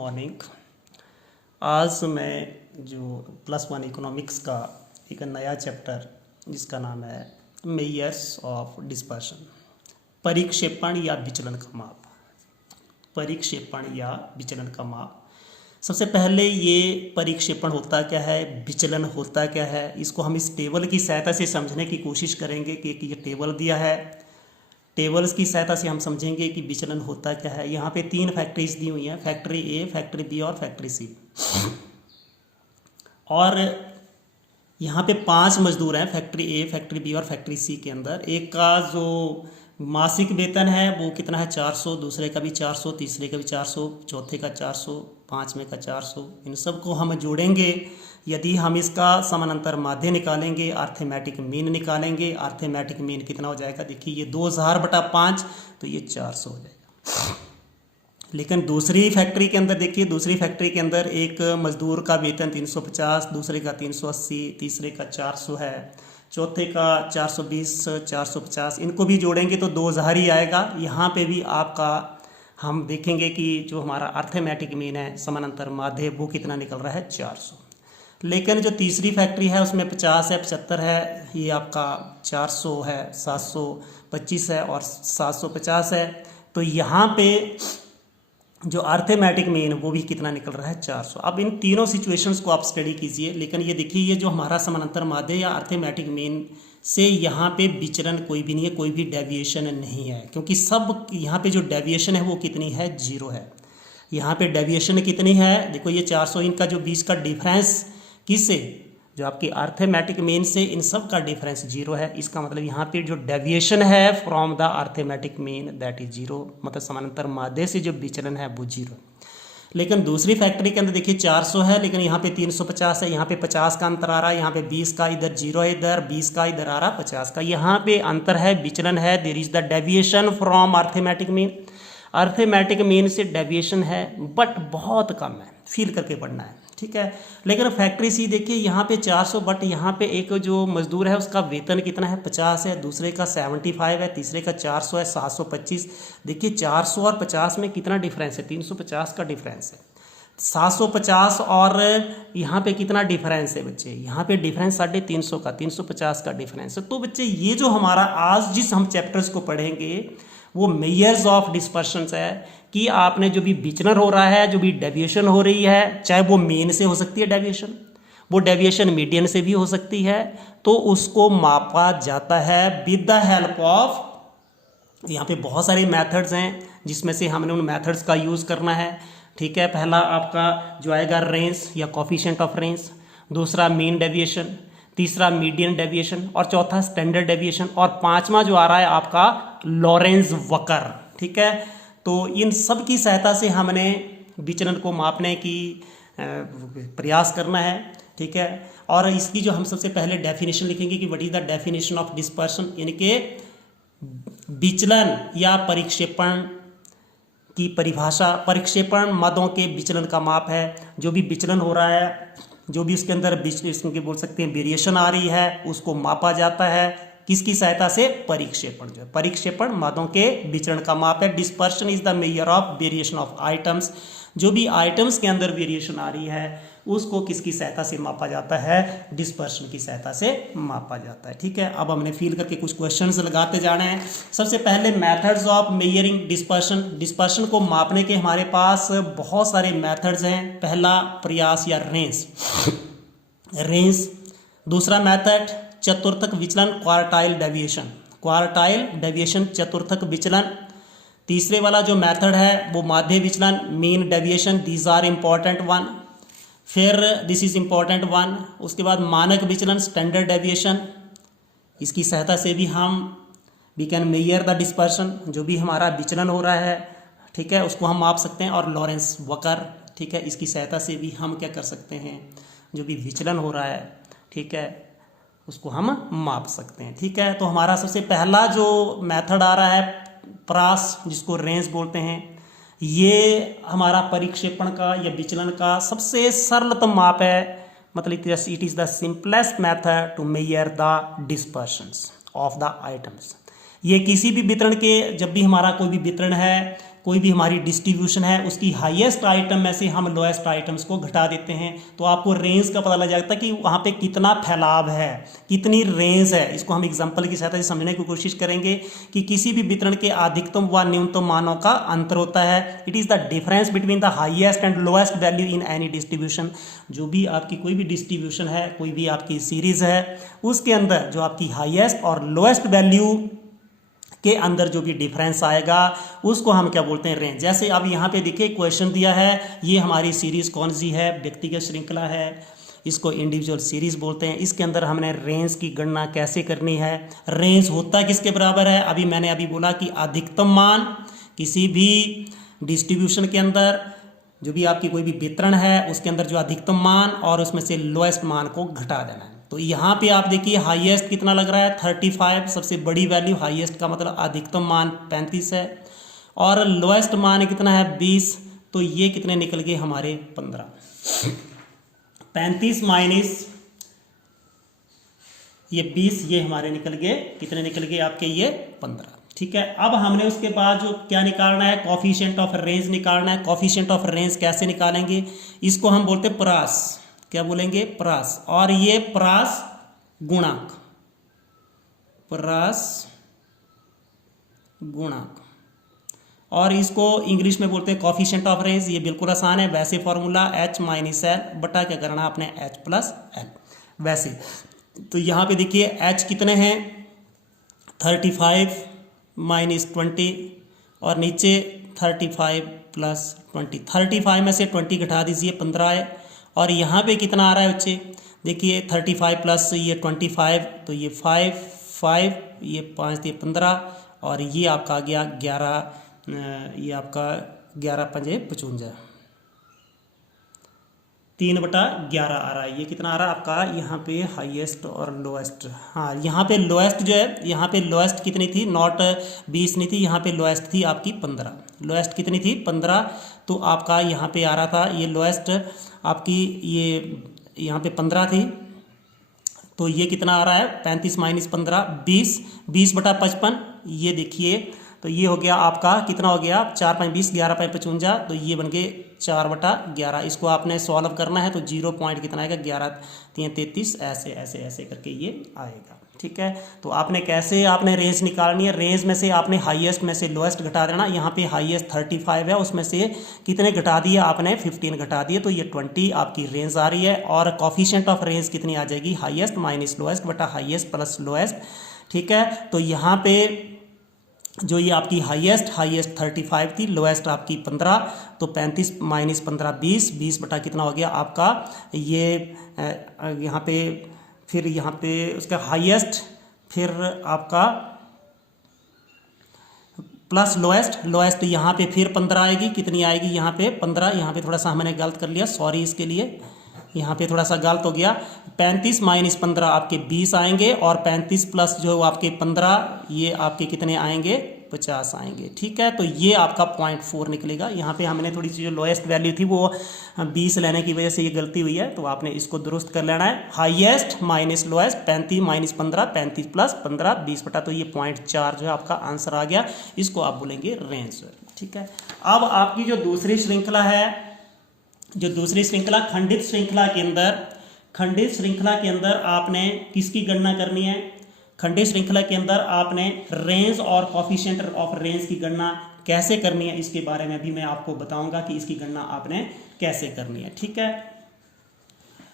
Morning. आज मैं जो +1 इकोनॉमिक्स का एक नया चैप्टर जिसका नाम है मेयर्स ऑफ डिस्पर्शन, परिक्षेपण या विचलन का माप। परिक्षेपण या विचलन का माप। सबसे पहले ये परिक्षेपण होता क्या है, विचलन होता क्या है, इसको हम इस टेबल की सहायता से समझने की कोशिश करेंगे कि ये टेबल दिया है, टेबल्स की सहायता से हम समझेंगे कि विचलन होता क्या है। यहाँ पे 3 फैक्ट्रीज दी हुई हैं, फैक्ट्री ए, फैक्ट्री बी और फैक्ट्री सी। और यहाँ पे 5 मजदूर हैं फैक्ट्री ए, फैक्ट्री बी और फैक्ट्री सी के अंदर। एक का जो मासिक वेतन है वो कितना है 400, दूसरे का भी 400, तीसरे का भी 400, चौथे का 400, पाँचवें का 400। इन सब को हम जोड़ेंगे, यदि हम इसका समानांतर माध्य निकालेंगे, अर्थमेटिक मीन निकालेंगे। अर्थमेटिक मीन कितना हो जाएगा, देखिए ये 2000/5, तो ये 400 हो जाएगा। लेकिन दूसरी फैक्ट्री के अंदर देखिए, दूसरी फैक्ट्री के अंदर एक मजदूर का वेतन 350, दूसरे का 380, तीसरे का 400 है, चौथे का 420, 450। इनको भी जोड़ेंगे तो 2000 ही आएगा। यहाँ पे भी आपका हम देखेंगे कि जो हमारा अर्थमेटिक मीन है, समानांतर माध्य, वो कितना निकल रहा है 400। लेकिन जो तीसरी फैक्ट्री है उसमें 50 है, 75 है, ये आपका 400 है, 725 है और 750 है। तो यहाँ पे जो अर्थमेटिक मीन वो भी कितना निकल रहा है 400। अब इन तीनों सिचुएशंस को आप स्टडी कीजिए। लेकिन ये देखिए, ये जो हमारा समानांतर माध्य या अर्थमेटिक मीन से यहाँ पे विचलन कोई भी नहीं है, कोई भी डेविएशन नहीं है, क्योंकि सब यहाँ पे जो डेविएशन है वो कितनी है, 0 है। यहाँ पे डेविएशन कितनी है, देखो ये 400, इनका जो बीच का डिफरेंस किससे, जो आपकी अर्थमेटिक मीन से, इन सब का डिफरेंस 0 है। इसका मतलब यहाँ पे जो डेविएशन है from the arithmetic mean that is 0, मतलब समानांतर माध्य से जो विचलन है वो 0। लेकिन दूसरी फैक्ट्री के अंदर देखिए 400 है, लेकिन यहाँ पे 350 है, यहाँ पे 50 का अंतर आ रहा है, यहाँ पे 20 का, इधर 0 है, इधर 20 का, इधर आ रहा 50 का। यहाँ पे अंतर है, विचलन है, there is the deviation from arithmetic mean. Arithmetic mean से डेविएशन है बट बहुत कम है, फील करके पढ़ना है, ठीक है। लेकिन फैक्ट्री सी देखिए, यहाँ पे 400, बट यहाँ पे एक जो मजदूर है उसका वेतन कितना है 50 है, दूसरे का 75 है, तीसरे का 400 है, 725। देखिए 400 और 50 में कितना डिफरेंस है, 350 का डिफरेंस है। 750 और यहाँ पे कितना डिफरेंस है बच्चे, यहाँ पे डिफरेंस 350 का, 350 का डिफरेंस है। तो बच्चे ये जो हमारा आज जिस हम चैप्टर्स को पढ़ेंगे वो मेयर्स ऑफ डिस्पर्शन है, कि आपने जो भी विचलन हो रहा है, जो भी डेविएशन हो रही है, चाहे वो मीन से हो सकती है डेविएशन, वो डेविएशन मीडियन से भी हो सकती है, तो उसको मापा जाता है विद द हेल्प ऑफ, यहाँ पे बहुत सारे मेथड्स हैं जिसमें से हमने उन मेथड्स का यूज़ करना है, ठीक है। पहला आपका जो आएगा रेंज या कोफिशिएंट ऑफ रेंज, दूसरा मीन डेविएशन, तीसरा मीडियन डेविएशन और चौथा स्टैंडर्ड डेविएशन, और पांचवा जो आ रहा है आपका लॉरेंज वकर, ठीक है। तो इन सब की सहायता से हमने विचलन को मापने की प्रयास करना है, ठीक है। और इसकी जो हम सबसे पहले डेफिनेशन लिखेंगे कि what is the definition of dispersion, इनके विचलन या परिक्षेपण की परिभाषा। परिक्षेपण मदों के विचलन का माप है, जो भी विचलन हो रहा है, जो भी उसके अंदर इसके बोल सकते हैं वेरिएशन आ रही है, उसको मापा जाता है किसकी सहायता से, परिक्षेपण। जो है परिक्षेपण मादों के विचरण का माप है। Dispersion is the measure of variation of items, जो भी आइटम्स के अंदर वेरिएशन आ रही है उसको किसकी सहायता से मापा जाता है, डिस्पर्शन की सहायता से मापा जाता है, ठीक है। अब हमने फील करके कुछ क्वेश्चंस लगाते जाने हैं। सबसे पहले methods of measuring dispersion. Dispersion को मापने के हमारे पास बहुत सारे मेथड्स हैं। पहला प्रयास या रेंज, दूसरा मेथड चतुर्थक विचलन, क्वार्टाइल डेविएशन, क्वार्टाइल डेविएशन, चतुर्थक विचलन। तीसरे वाला जो मेथड है वो माध्य विचलन, mean deviation, these are important one. फिर दिस इज इंपॉर्टेंट वन। उसके बाद मानक विचलन, स्टैंडर्ड डेविएशन, इसकी सहायता से भी we can measure the dispersion, जो भी हमारा विचलन हो रहा है, ठीक है, उसको हम माप सकते हैं। और लॉरेंस वकर, ठीक है, इसकी सहायता से भी हम क्या कर सकते हैं, जो भी विचलन हो रहा है, ठीक है, उसको हम माप सकते हैं, ठीक है। तो हमारा सबसे पहला जो मेथड आ रहा है प्रास, जिसको रेंज बोलते हैं, ये हमारा परिक्षेपण का या विचलन का सबसे सरलतम माप है। मतलब it is the simplest method to measure the dispersions of the items. ये किसी भी वितरण के, जब भी हमारा कोई भी वितरण है, कोई भी हमारी डिस्ट्रीब्यूशन है उसकी हाईएस्ट आइटम में से हम लोएस्ट आइटम्स को घटा देते हैं, तो आपको रेंज का पता लग जाता है कि वहाँ पे कितना फैलाव है, कितनी रेंज है। इसको हम एग्जांपल की सहायता से समझने की कोशिश करेंगे कि किसी भी वितरण के अधिकतम व न्यूनतम मानों का अंतर होता है। It is the difference between the highest and lowest value in any distribution. जो भी आपकी कोई भी डिस्ट्रीब्यूशन है, कोई भी आपकी सीरीज है, उसके अंदर जो आपकी हाईएस्ट और लोएस्ट वैल्यू के अंदर जो भी डिफरेंस आएगा उसको हम क्या बोलते हैं, रेंज। जैसे अब यहाँ पे देखिए क्वेश्चन दिया है, ये हमारी सीरीज कौन सी है, व्यक्तिगत श्रृंखला है, इसको इंडिविजुअल सीरीज बोलते हैं। इसके अंदर हमने रेंज की गणना कैसे करनी है, रेंज होता किसके बराबर है। मैंने अभी बोला कि अधिकतम मान किसी भी डिस्ट्रीब्यूशन के अंदर, जो भी आपकी कोई भी वितरण है उसके अंदर जो अधिकतम मान और उसमें से लोएस्ट मान को घटा देना है। तो यहाँ पे आप देखिए हाईएस्ट कितना लग रहा है 35, सबसे बड़ी वैल्यू, हाईएस्ट का मतलब अधिकतम मान 35 है, और लोएस्ट मान कितना है 20। तो ये कितने निकल गए हमारे 15। 35 माइनस ये 20, ये हमारे निकल गए, कितने निकल गए आपके ये 15। ठीक है, अब हमने उसके बाद जो क्या निकालना है, कॉफिशिएंट ऑफ रेंज निकालना है। कॉफिशिएंट ऑफ रेंज कैसे निकालेंगे, इसको हम बोलते हैं परास, क्या बोलेंगे, परास। और ये परास गुणांक, परास गुणांक, और इसको इंग्लिश में बोलते हैं कॉफिशिएंट ऑफ रेंज। ये बिल्कुल आसान है, वैसे फॉर्मूला H माइनस एल बटा क्या करना आपने H प्लस एल। वैसे तो यहाँ पे देखिए H कितने हैं 35 माइनस 20, और नीचे 35 प्लस 20। 35 में से 20 घटा दीजिए 15 है, और यहाँ पे कितना आ रहा है बच्चे, देखिए 35 प्लस ये 25, तो ये 5 ये 5 ये 15, और ये आपका आ गया 11, ये आपका 11 पंजे 55, 3/11 आ रहा है। ये कितना आ रहा है आपका यहाँ पे हाईएस्ट और लोएस्ट। हाँ, यहाँ पे लोएस्ट जो है, यहाँ पे लोएस्ट कितनी थी, नॉट 20 नहीं थी, यहाँ पे लोएस्ट थी आपकी 15। लोएस्ट कितनी थी 15, तो आपका यहाँ पे आ रहा था ये लोएस्ट आपकी, ये यहाँ पे 15 थी, तो ये कितना आ रहा है 35 माइनस 15 20, 20/55। ये देखिए तो ये हो गया आपका कितना हो गया 4 5 20, 11 5 55, तो ये बन गए 4/11। इसको आपने सॉल्व करना है तो 0 पॉइंट कितना आएगा 11 3 33, ऐसे ऐसे ऐसे करके ये आएगा। ठीक है, तो आपने कैसे आपने रेंज निकालनी है, रेंज में से आपने हाईएस्ट में से लोएस्ट घटा देना। यहाँ पे हाईएस्ट 35 है, उसमें से कितने घटा दिए आपने 15 घटा दिए, तो ये 20 आपकी रेंज आ रही है। और कॉफिशिएंट ऑफ रेंज कितनी आ जाएगी, हाईएस्ट माइनस लोएस्ट बटा हाईएस्ट प्लस लोएस्ट। ठीक है, तो यहाँ पे जो ये आपकी हाईएस्ट 35 थी, लोएस्ट आपकी 15, तो 35 माइनस 15 20, 20 बटा कितना हो गया आपका ये यहाँ पे, फिर यहाँ पे उसका हाईएस्ट, फिर आपका प्लस लोएस्ट, लोएस्ट यहाँ पे फिर 15 आएगी, कितनी आएगी यहाँ पे 15। यहाँ पे थोड़ा सा हमने गलत कर लिया, सॉरी इसके लिए, यहाँ पे थोड़ा सा गलत हो गया। 35 माइनस 15 आपके 20 आएंगे, और 35 प्लस जो आपके 15 ये आपके कितने आएंगे 50 आएंगे। ठीक है, तो ये आपका 0.4 निकलेगा। यहाँ पे हमने थोड़ी सी जो लोएस्ट वैल्यू थी वो 20 लेने की वजह से ये गलती हुई है, तो आपने इसको दुरुस्त कर लेना है। Highest minus lowest 35 minus 15, 35 plus 15 20 बटा, तो ये 0.4 जो है आपका आंसर आ गया। इसको आप बोलेंगे रेंज। ठीक है, अब आपकी जो दूसरी श्रृंखला है, जो दूसरी श्रृंखला खंडित श्रृंखला के अंदर, खंडित श्रृंखला के अंदर आपने किसकी गणना करनी है, खंडित श्रृंखला के अंदर आपने रेंज और कॉफिशिएंट ऑफ रेंज की गणना कैसे करनी है, इसके बारे में भी मैं आपको बताऊंगा कि इसकी गणना आपने कैसे करनी है। ठीक है,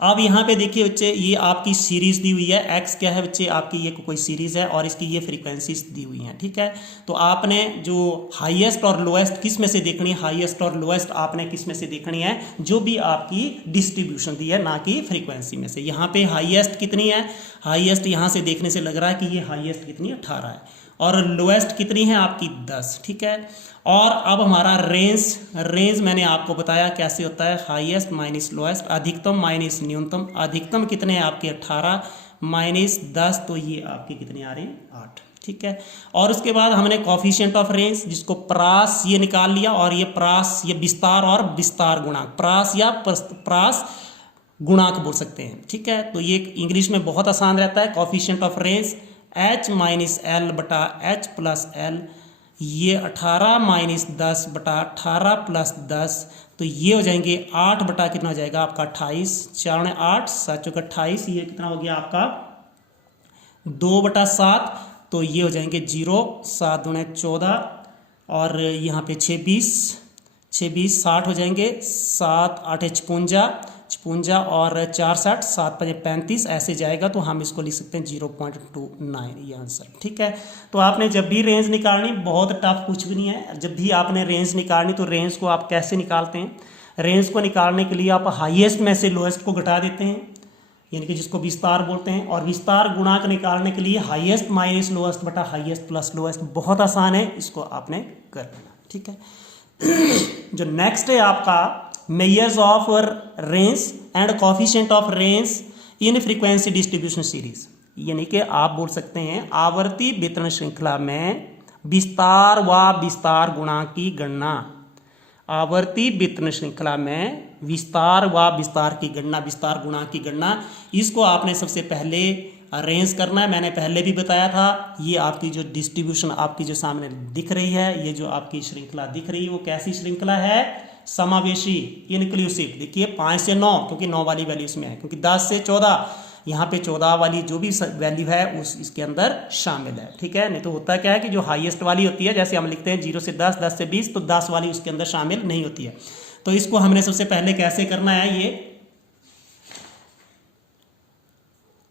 अब यहाँ पे देखिए बच्चे, ये आपकी सीरीज दी हुई है, एक्स क्या है बच्चे आपकी, ये कोई सीरीज है और इसकी ये फ्रीक्वेंसीज दी हुई हैं। ठीक है, तो आपने जो हाईएस्ट और लोएस्ट किस में से देखनी है, हाईएस्ट और लोएस्ट आपने किस में से देखनी है, जो भी आपकी डिस्ट्रीब्यूशन दी है, ना कि फ्रीक्वेंसी में से। यहाँ पे हाईएस्ट कितनी है, हाईएस्ट यहाँ से देखने से लग रहा है कि ये हाईएस्ट कितनी 18 है, और लोएस्ट कितनी है आपकी 10। ठीक है, और अब हमारा रेंज मैंने आपको बताया कैसे होता है, हाईएस्ट माइनस लोएस्ट, अधिकतम माइनस न्यूनतम। अधिकतम कितने हैं आपके 18 माइनस 10, तो ये आपके कितने आ रहे हैं 8। ठीक है, और उसके बाद हमने कॉफिशिएंट ऑफ रेंज, जिसको प्रास ये निकाल लिया, और ये प्रास ये विस्तार और विस्तार गुणांक, प्रास या प्रास गुणांक बोल सकते हैं। ठीक है, तो ये इंग्लिश में बहुत आसान रहता है, coefficient of range H minus L बटा H प्लस एल, ये 18 माइनस 10 बटा 18 प्लस 10, तो ये हो जाएंगे 8 बटा कितना हो जाएगा आपका 28, 4 ने 8, 7 चौके 28, ये कितना हो गया आपका 2 बटा 7, तो ये हो जाएंगे 0, 7 दूने 14 और यहाँ पे 26, 60 हो जाएंगे, 7 8 56 और 4 60, 7 5 35 ऐसे जाएगा, तो हम इसको लिख सकते हैं 0.29 ये आंसर। ठीक है, तो आपने जब भी रेंज निकालनी, बहुत टफ कुछ भी नहीं है, जब भी आपने रेंज निकालनी तो रेंज को आप कैसे निकालते हैं, रेंज को निकालने के लिए आप हाईएस्ट में से लोएस्ट को घटा देते हैं, यानी कि जिसको विस्तार बोलते हैं, और विस्तार गुणांक निकालने के लिए हाईएस्ट माइनस लोएस्ट बटा हाईएस्ट प्लस लोएस्ट, बहुत आसान है, इसको आपने कर लेना। ठीक है, जो नेक्स्ट है आपका measures of range and coefficient of range in frequency distribution series, यानी कि आप बोल सकते हैं आवर्ती वितरण श्रृंखला में विस्तार व विस्तार गुणांक की गणना, आवर्ती वितरण श्रृंखला में विस्तार व विस्तार की गणना, विस्तार गुणांक की गणना, इसको आपने सबसे पहले अरेंज करना है। मैंने पहले भी बताया था, ये आपकी जो डिस्ट्रीब्यूशन आपकी जो सामने दिख रही है, ये जो आपकी श्रृंखला दिख रही है वो कैसी श्रृंखला है, समावेशी, इंक्लूसिव। देखिए 5 से 9, क्योंकि 9 वाली वैल्यू इसमें है, क्योंकि 10 से 14 यहाँ पे 14 वाली जो भी वैल्यू है उस इसके अंदर शामिल है। ठीक है, नहीं तो होता क्या है कि जो हाईएस्ट वाली होती है, जैसे हम लिखते हैं 0 से 10, 10 से 20, तो 10 वाली उसके अंदर शामिल नहीं होती है। तो इसको हमने सबसे पहले कैसे करना है, ये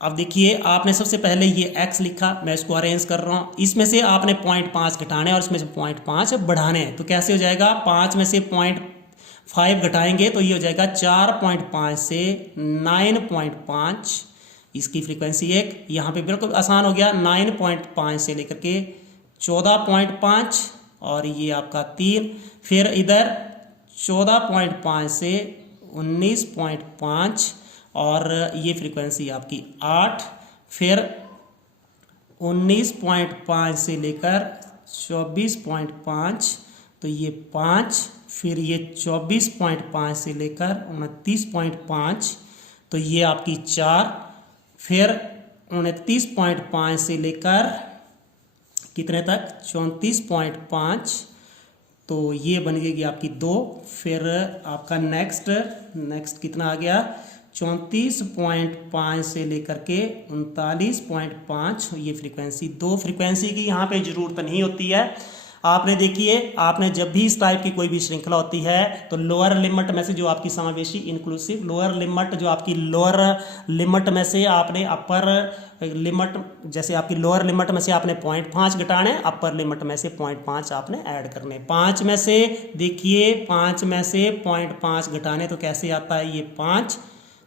अब देखिए, आपने सबसे पहले ये x लिखा, मैं इसको अरेंज कर रहा हूँ, इसमें से आपने 0.5 घटाने और इसमें से 0.5 बढ़ाने हैं, तो कैसे हो जाएगा, 5 में से 0.5 घटाएंगे तो ये हो जाएगा 4.5 से 9.5, इसकी फ्रीक्वेंसी एक, यहाँ पे बिल्कुल आसान हो गया, 9.5 से लेकर के 14.5 और ये आपका 3, फिर इधर 14.5 से 19.5 और ये फ्रीक्वेंसी आपकी 8, फिर 19.5 से लेकर 24.5, तो ये 5, फिर ये 24.5 से लेकर 29.5, तो ये आपकी 4, फिर 29.5 से लेकर कितने तक 34.5, तो ये बन गई आपकी 2, फिर आपका नेक्स्ट कितना आ गया 34.5 से लेकर के 39.5, ये फ्रीक्वेंसी 2, फ्रीक्वेंसी की यहाँ पे ज़रूरत नहीं होती है। आपने देखिए, आपने जब भी इस टाइप की कोई भी श्रृंखला होती है तो लोअर लिमिट में से जो आपकी समावेशी इंक्लूसिव, लोअर लिमिट जो आपकी लोअर लिमिट में से आपने अपर लिमिट, जैसे आपकी लोअर लिमिट में से आपने 0.5 घटाने, अपर लिमिट में से 0.5 आपने ऐड करने। 5 में से देखिए, 5 में से 0.5 घटाने तो कैसे आता है, ये 5,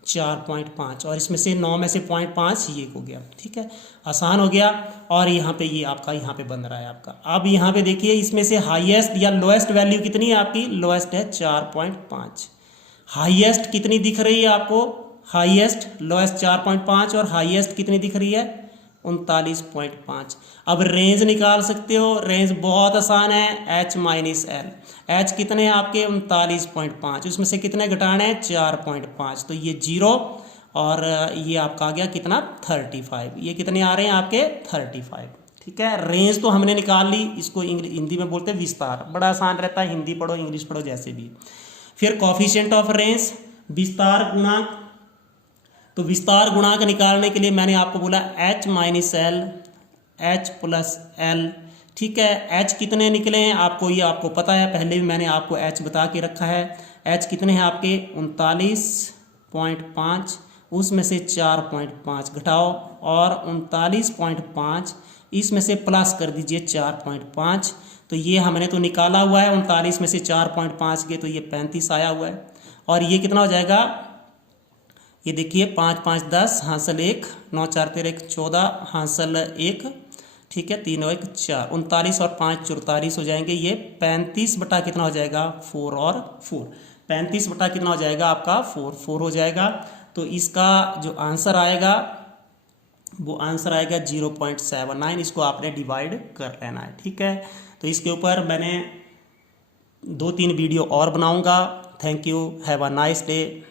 4.5 और इसमें से 9 में से 0.5 ये हो गया। ठीक है, आसान हो गया, और यहाँ पे ये आपका यहाँ पे बन रहा है आपका। अब यहाँ पे देखिए, इसमें से हाईएस्ट या लोएस्ट वैल्यू कितनी है आपकी, लोएस्ट है 4.5, हाईएस्ट कितनी दिख रही है आपको, हाईएस्ट लोएस्ट 4.5 और हाईएस्ट कितनी दिख रही है 39.5। अब रेंज निकाल सकते हो, रेंज बहुत आसान है, h माइनस एल, h कितने हैं आपके 39.5, उसमें से कितने घटाने हैं 4.5, तो ये 0 और ये आपका आ गया कितना 35, ये कितने आ रहे हैं आपके 35। ठीक है, रेंज तो हमने निकाल ली, इसको हिंदी में बोलते हैं विस्तार, बड़ा आसान रहता है, हिंदी पढ़ो इंग्लिश पढ़ो जैसे भी। फिर कोफिशिएंट ऑफ रेंज, विस्तार गुणांक, तो विस्तार गुणांक निकालने के लिए मैंने आपको बोला h minus L, h plus L. ठीक है, h कितने निकले हैं आपको, ये आपको पता है, पहले भी मैंने आपको h बता के रखा है। h कितने हैं आपके 39.5, उसमें से 4.5 घटाओ और 39.5 इसमें से प्लस कर दीजिए 4.5, तो ये हमने तो निकाला हुआ है, 39 में से 4.5 के तो ये 35 आया हुआ है। और ये कितना हो जाएगा, ये देखिए 5 5 10 हासिल 1, 9 4 13 14 हासिल 1, ठीक है 3 और 1 4, 39 और 5 44 हो जाएंगे। ये 35 बटा कितना हो जाएगा 4 और 4, 35 बटा कितना हो जाएगा आपका 4 हो जाएगा। तो इसका जो आंसर आएगा वो आंसर आएगा 0.79, इसको आपने डिवाइड कर लेना है। ठीक है, तो इसके ऊपर मैंने 2-3 वीडियो और बनाऊंगा। Thank you, have a nice day.